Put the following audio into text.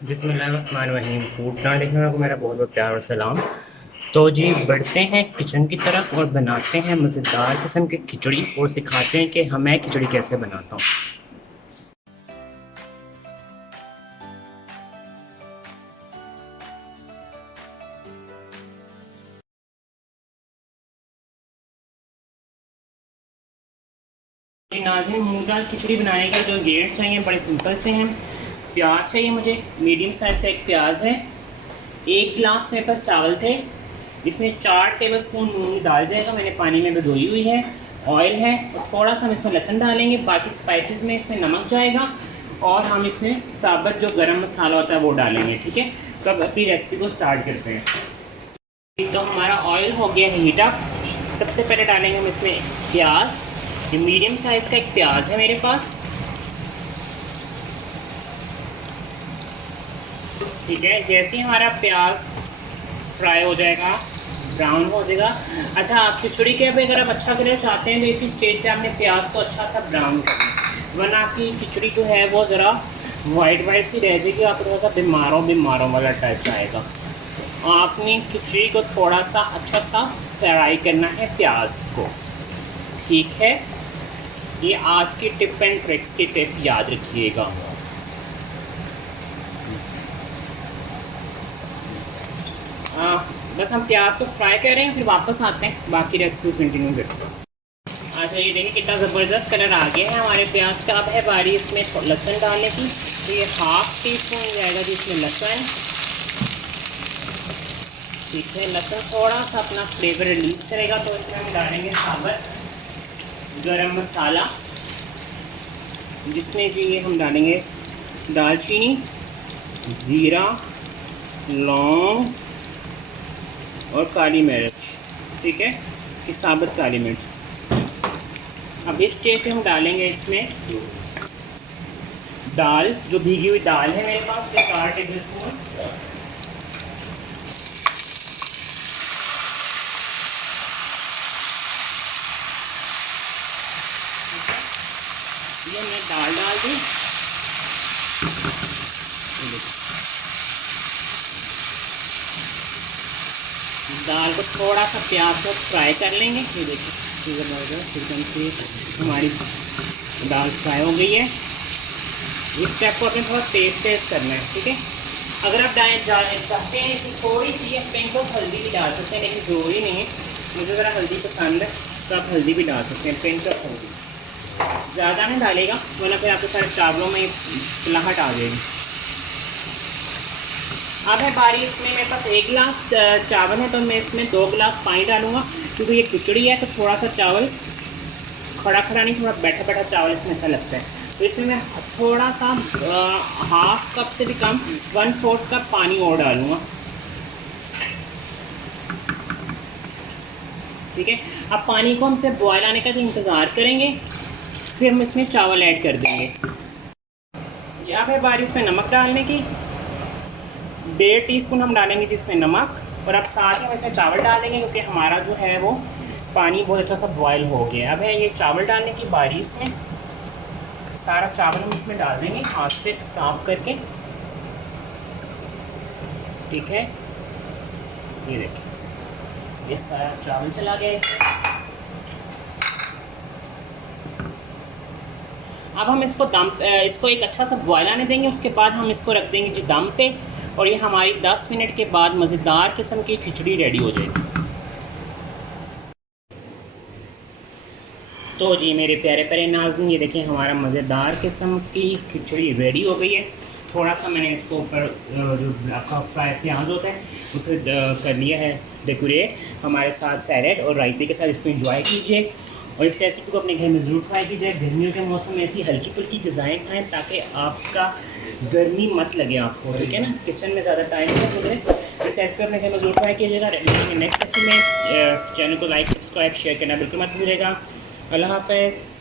बिस्मिल्लाहिर्रहमानिर्रहीम। Food plan देखने वालों को मेरा बहुत बहुत प्यार और सलाम। तो जी बढ़ते हैं किचन की तरफ और बनाते हैं मज़ेदार किस्म की खिचड़ी और सिखाते हैं कि मैं खिचड़ी कैसे बनाता हूँ। जी नाज़रीन, मूंग दाल खिचड़ी बनाने के जो इंग्रेडिएंट्स चाहिए बड़े सिंपल से हैं। प्याज चाहिए मुझे, मीडियम साइज़ से एक प्याज है। एक गिलास मेरे पास चावल थे। इसमें 4 टेबलस्पून मूंग की दाल जाएगा, मैंने पानी में भिगोई हुई है। ऑयल है और थोड़ा सा हम इसमें लहसुन डालेंगे। बाकी स्पाइसेस में इसमें नमक जाएगा और हम इसमें साबुत जो गरम मसाला होता है वो डालेंगे। ठीक है, तो अब अपनी रेसिपी को स्टार्ट करते हैं। तो हमारा ऑयल हो गया है हीट अप। सबसे पहले डालेंगे हम इसमें प्याज। ये मीडियम साइज़ का एक प्याज है मेरे पास। ठीक है, जैसे ही हमारा प्याज फ्राई हो जाएगा, ब्राउन हो जाएगा। अच्छा, आप खिचड़ी के पे अगर आप अच्छा कलर चाहते हैं तो इसी स्टेज पे आपने प्याज को अच्छा सा ब्राउन करना, वरना आपकी खिचड़ी जो है वो ज़रा वाइट वाइट सी रह जाएगी, आपको थोड़ा सा बीमारों वाला टाइप आएगा। आपने खिचड़ी को थोड़ा सा अच्छा सा फ्राई करना है प्याज को। ठीक है, ये आज की टिप एंड ट्रिक्स की टिप याद रखिएगा। बस हम प्याज को फ्राई कर रहे हैं, फिर वापस आते हैं बाकी रेसिपी कंटिन्यू करते हैं। अच्छा, ये देखिए कितना ज़बरदस्त कलर आ गया है हमारे प्याज का। अब है बारी इसमें लहसुन डालने की। तो ये 1/2 टीस्पून जाएगा जिसमें लहसुन। ठीक है, लहसुन थोड़ा सा अपना फ्लेवर रिलीज़ करेगा तो इसमें हम डालेंगे साबुत गरम मसाला, जिसमें जी ये हम डालेंगे दालचीनी, ज़ीरा, लौंग और काली मिर्च। ठीक है, ये साबुत काली मिर्च। अब इस स्टेज पे हम डालेंगे इसमें दाल, जो भीगी हुई दाल है मेरे पास, 4 टेबल स्पून। ये मैं दाल डाल दी। दाल को थोड़ा सा प्याज को फ्राई कर लेंगे। ये देखिए एकदम से हमारी दाल फ्राई हो गई है। इस स्टेप को अपने थोड़ा तेज़ करना है। ठीक है, अगर आप चाहते हैं कि थोड़ी सी पिंक ऑफ हल्दी भी डाल सकते हैं, लेकिन ज़रूरी नहीं है। मुझे ज़रा हल्दी पसंद है तो आप हल्दी भी डाल सकते हैं, पिंक ऑफ हल्दी। ज़्यादा नहीं डालेगा वरना फिर आपके सारे चावलों में पिलाहट आ जाएगी। अब है बारी, इसमें मेरे पास 1 गिलास चावल है तो मैं इसमें 2 गिलास पानी डालूँगा, क्योंकि ये खिचड़ी है तो थोड़ा सा चावल खड़ा नहीं, थोड़ा बैठा चावल इसमें अच्छा लगता है। तो इसमें मैं थोड़ा सा 1/2 कप से भी कम 1/4 कप पानी और डालूँगा। ठीक है, अब पानी को हमसे बॉयल आने का तो इंतज़ार करेंगे, फिर हम इसमें चावल ऐड कर देंगे। जी, अब है बारी इसमें नमक डालने की। 1.5 टीस्पून हम डालेंगे जिसमें नमक, और अब साथ ही हम इसमें चावल डाल देंगे, क्योंकि हमारा जो है वो पानी बहुत अच्छा सा बॉयल हो गया। अब है ये चावल डालने की बारी। इसमें सारा चावल हम इसमें डाल देंगे हाथ से साफ करके। ठीक है, ये देखिए ये सारा चावल चला गया इसमें। अब हम इसको एक अच्छा सा बॉयल आने देंगे, उसके बाद हम इसको रख देंगे जी दम पे, और ये हमारी 10 मिनट के बाद मज़ेदार किस्म की खिचड़ी रेडी हो जाएगी। तो जी मेरे प्यारे प्यारे नाज़रीन, ये देखें हमारा मज़ेदार किस्म की खिचड़ी रेडी हो गई है। थोड़ा सा मैंने इसको ऊपर जो आपका फ्राई प्याज होता है उसे कर लिया है डेकोरेट। हमारे साथ सैलेड और रायते के साथ इसको एंजॉय कीजिए, और इस रेसिपी को अपने घर में ज़रूर ट्राई कीजिए। गर्मियों के मौसम में ऐसी हल्की फुल्की ग़िज़ाएँ खाएँ ताकि आपका गर्मी मत लगे आपको। ठीक है ना, किचन में ज़्यादा टाइम नहीं गुजरे। इस रेसिपी अपने घर में ज़रूर ट्राई कीजिएगा। नेक्स्ट रेसिपी में चैनल को लाइक सब्सक्राइब शेयर करना बिल्कुल मत भूलिएगा। अल्लाह हाफ़िज़।